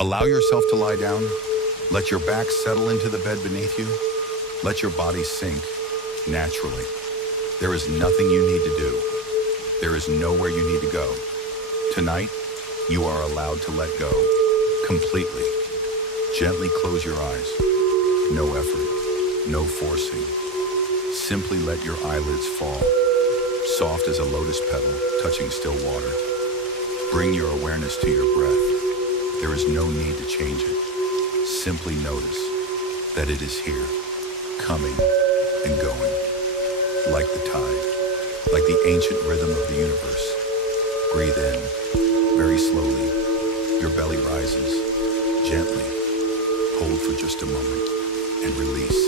Allow yourself to lie down. Let your back settle into the bed beneath you. Let your body sink naturally. There is nothing you need to do. There is nowhere you need to go. Tonight, you are allowed to let go completely. Gently close your eyes. No effort, no forcing. Simply let your eyelids fall, soft as a lotus petal touching still water. Bring your awareness to your breath. There is no need to change it. Simply notice that it is here, coming and going, like the tide, like the ancient rhythm of the universe. Breathe in, very slowly. Your belly rises, gently. Hold for just a moment and release.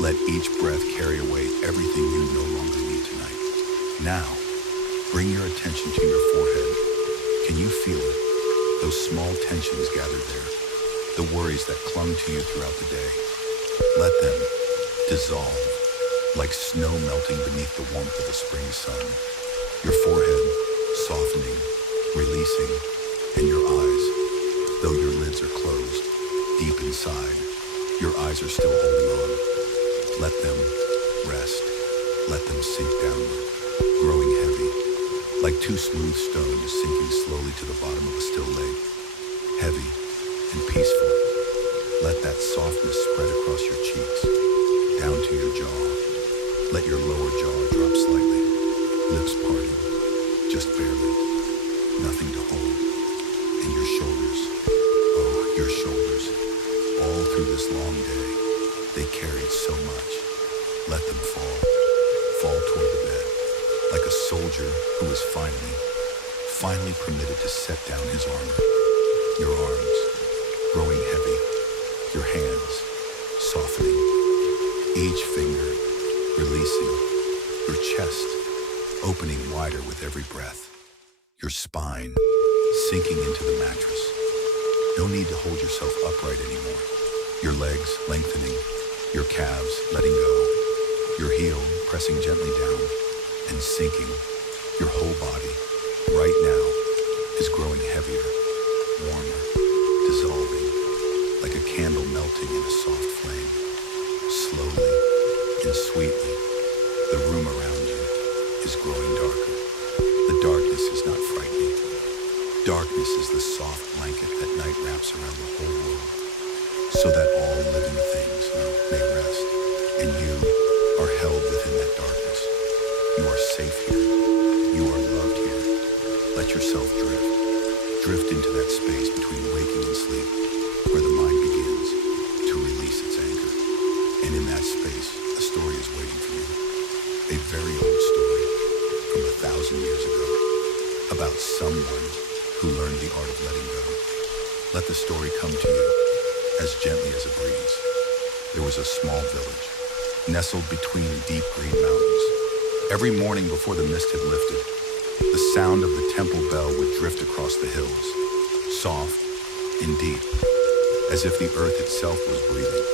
Let each breath carry away everything you no longer need tonight. Now, bring your attention to your forehead. Can you feel it? Those small tensions gathered there, the worries that clung to you throughout the day. Let them dissolve like snow melting beneath the warmth of the spring sun. Your forehead softening, releasing, and your eyes, though your lids are closed, deep inside, your eyes are still holding on. Let them rest. Let them sink downward, growing heavy, like two smooth stones sinking slowly to the bottom of a still lake. Heavy and peaceful. Let that softness spread across your cheeks, down to your jaw. Let your lower jaw drop slightly, lips parting, just barely, nothing to hold. And your shoulders, oh, your shoulders, all through this long day, they carried so much. Let them fall toward the bed, like a soldier who is finally permitted to set down his armor. Your arms, growing heavy, your hands, softening, each finger, releasing, your chest, opening wider with every breath, your spine, sinking into the mattress. No need to hold yourself upright anymore. Your legs lengthening, your calves letting go, your heel pressing gently down and sinking. Your whole body, right now, is growing heavier, warmer, dissolving, like a candle melting in a soft flame. Slowly and sweetly, the room around you is growing darker. The darkness is not frightening. Darkness is the soft blanket that night wraps around the whole world, so that all living things may rest, and you are held within that darkness. You are safe here. You are loved here. Let yourself drift. Drift into that space between waking and sleep, where the mind begins to release its anchor. And in that space, a story is waiting for you. A very old story from 1,000 years ago about someone who learned the art of letting go. Let the story come to you as gently as a breeze. There was a small village, nestled between deep green mountains. Every morning before the mist had lifted, the sound of the temple bell would drift across the hills, soft and deep, as if the earth itself was breathing.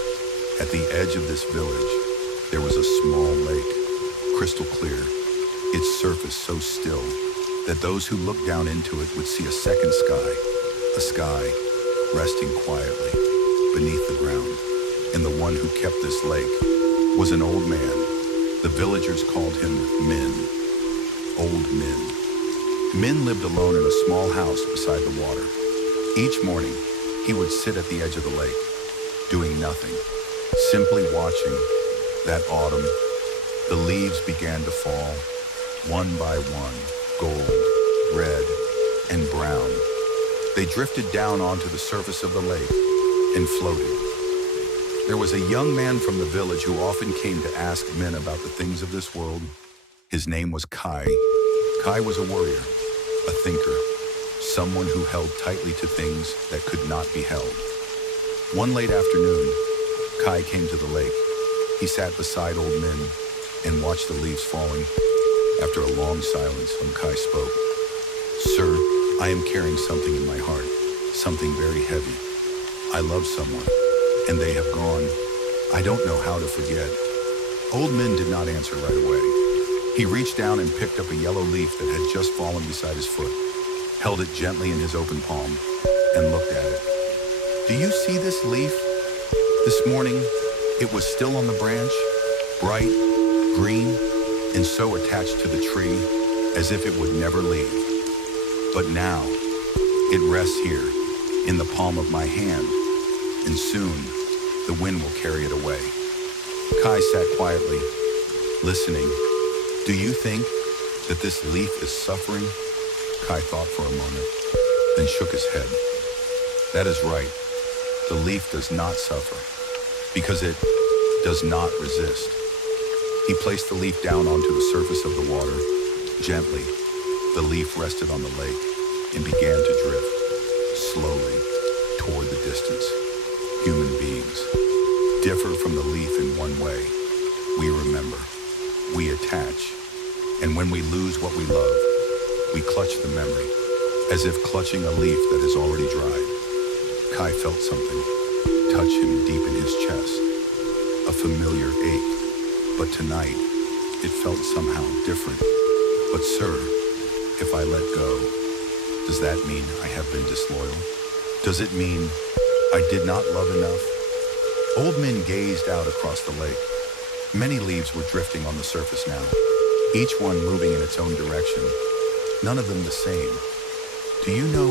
At the edge of this village, there was a small lake, crystal clear, its surface so still that those who looked down into it would see a second sky, a sky resting quietly beneath the ground. And the one who kept this lake was an old man. The villagers called him Min, Old Min. Min lived alone in a small house beside the water. Each morning, he would sit at the edge of the lake, doing nothing, simply watching. That autumn, the leaves began to fall, one by one, gold, red, and brown. They drifted down onto the surface of the lake and floated. There was a young man from the village who often came to ask men about the things of this world. His name was Kai. Kai was a warrior, a thinker, someone who held tightly to things that could not be held. One late afternoon, Kai came to the lake. He sat beside old Min and watched the leaves falling. After a long silence, Kai spoke. "Sir, I am carrying something in my heart, something very heavy. I love someone, and they have gone. I don't know how to forget." Old Min did not answer right away. He reached down and picked up a yellow leaf that had just fallen beside his foot, held it gently in his open palm, and looked at it. Do you see this leaf? This morning, it was still on the branch, bright, green, and so attached to the tree as if it would never leave. But now, it rests here, in the palm of my hand, and soon, the wind will carry it away. Kai sat quietly, listening. Do you think that this leaf is suffering? Kai thought for a moment, then shook his head. That is right. The leaf does not suffer, because it does not resist. He placed the leaf down onto the surface of the water. Gently, the leaf rested on the lake and began to drift, slowly, toward the distance. Human beings differ from the leaf in one way. We remember, we attach, and when we lose what we love, we clutch the memory, as if clutching a leaf that is already dried. Kai felt something touch him deep in his chest, a familiar ache, but tonight it felt somehow different. But sir, if I let go, does that mean I have been disloyal? Does it mean I did not love enough? Old men gazed out across the lake. Many leaves were drifting on the surface now, each one moving in its own direction, none of them the same. Do you know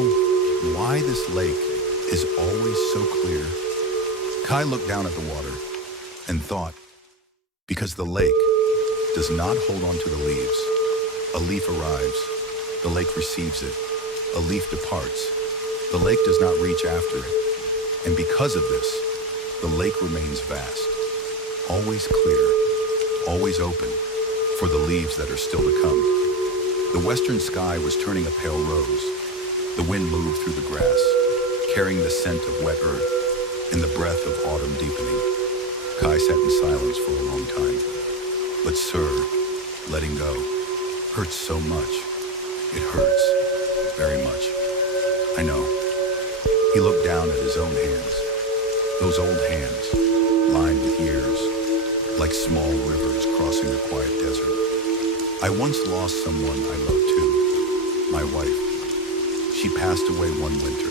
why this lake is always so clear? Kai looked down at the water and thought, because the lake does not hold on to the leaves. A leaf arrives, the lake receives it. A leaf departs, the lake does not reach after it. And because of this, the lake remains vast, always clear, always open for the leaves that are still to come. The western sky was turning a pale rose. The wind moved through the grass, carrying the scent of wet earth and the breath of autumn deepening. Kai sat in silence for a long time. But sir, letting go hurts so much. It hurts very much. I know. He looked down at his own hands. Those old hands, lined with years, like small rivers crossing a quiet desert. I once lost someone I loved too, my wife. She passed away one winter,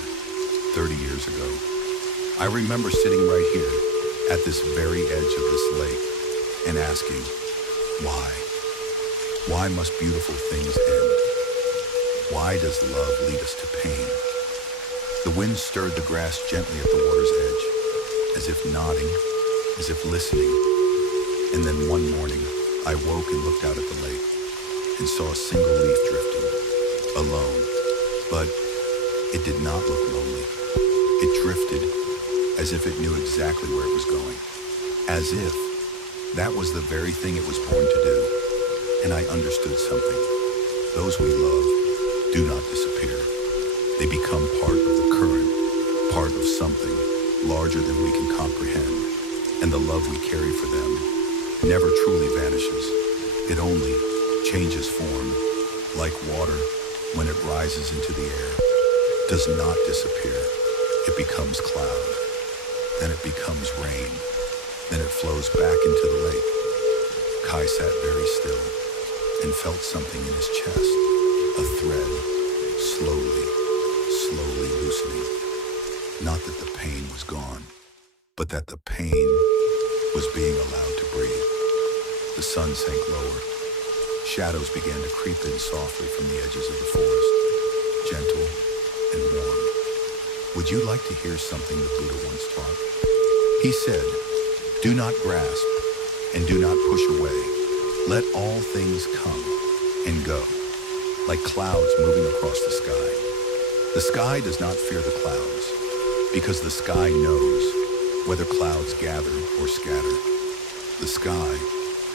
30 years ago. I remember sitting right here, at this very edge of this lake, and asking, why? Why must beautiful things end? Why does love lead us to pain? The wind stirred the grass gently at the water's edge, as if nodding, as if listening. And then one morning, I woke and looked out at the lake and saw a single leaf drifting, alone. But it did not look lonely. It drifted as if it knew exactly where it was going, as if that was the very thing it was born to do. And I understood something. Those we love do not disappear. They become part of the current, part of something larger than we can comprehend. And the love we carry for them never truly vanishes. It only changes form, like water when it rises into the air, does not disappear. It becomes cloud, then it becomes rain, then it flows back into the lake. Kai sat very still and felt something in his chest, a thread, slowly loosening. Not that the pain was gone, but that the pain was being allowed to breathe. The sun sank lower. Shadows began to creep in softly from the edges of the forest, gentle and warm. Would you like to hear something the Buddha once taught? He said, do not grasp and do not push away. Let all things come and go, like clouds moving across the sky. The sky does not fear the clouds, because the sky knows whether clouds gather or scatter. The sky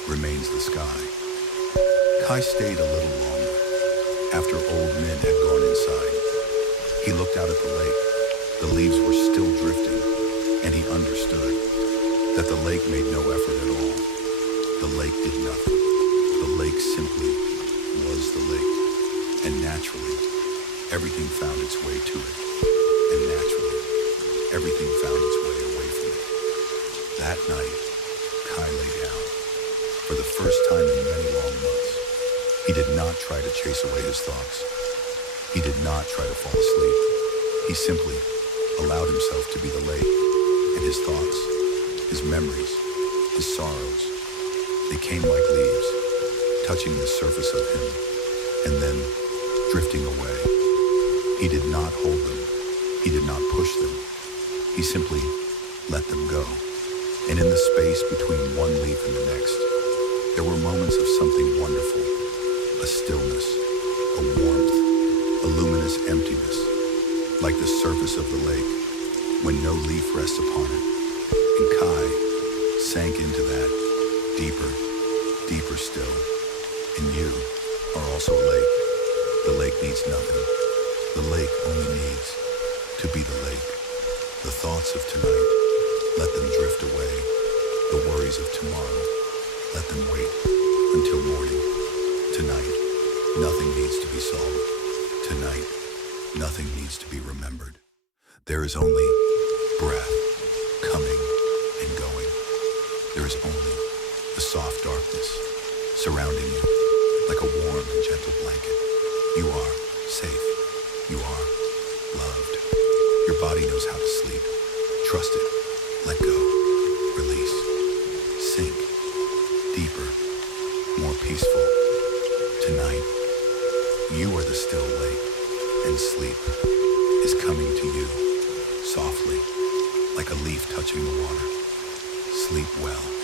remains the sky. Kai stayed a little longer. After old men had gone inside, he looked out at the lake. The leaves were still drifting, and he understood that the lake made no effort at all. The lake did nothing. The lake simply was the lake. And naturally, everything found its way to it. And naturally, everything found its way away from it. That night, Kai lay down. For the first time in many long months, he did not try to chase away his thoughts. He did not try to fall asleep. He simply allowed himself to be the lake, and his thoughts, his memories, his sorrows, they came like leaves, touching the surface of him, and then drifting away. He did not hold them. He did not push them. He simply let them go. And in the space between one leaf and the next, there were moments of something wonderful, a stillness, a warmth, a luminous emptiness, like the surface of the lake when no leaf rests upon it. And Kai sank into that, deeper, deeper still. And you are also a lake. The lake needs nothing. The lake only needs to be the lake. The thoughts of tonight, let them drift away. The worries of tomorrow, let them wait until morning. Tonight, nothing needs to be solved. Tonight, nothing needs to be remembered. There is only breath coming and going. There is only the soft darkness surrounding you like a warm and gentle blanket. You are safe. You are loved. Your body knows how to sleep. Trust it. Let go. Release. Sink. Deeper. More peaceful. Tonight, you are the still lake, and sleep is coming to you softly, like a leaf touching the water. Sleep well.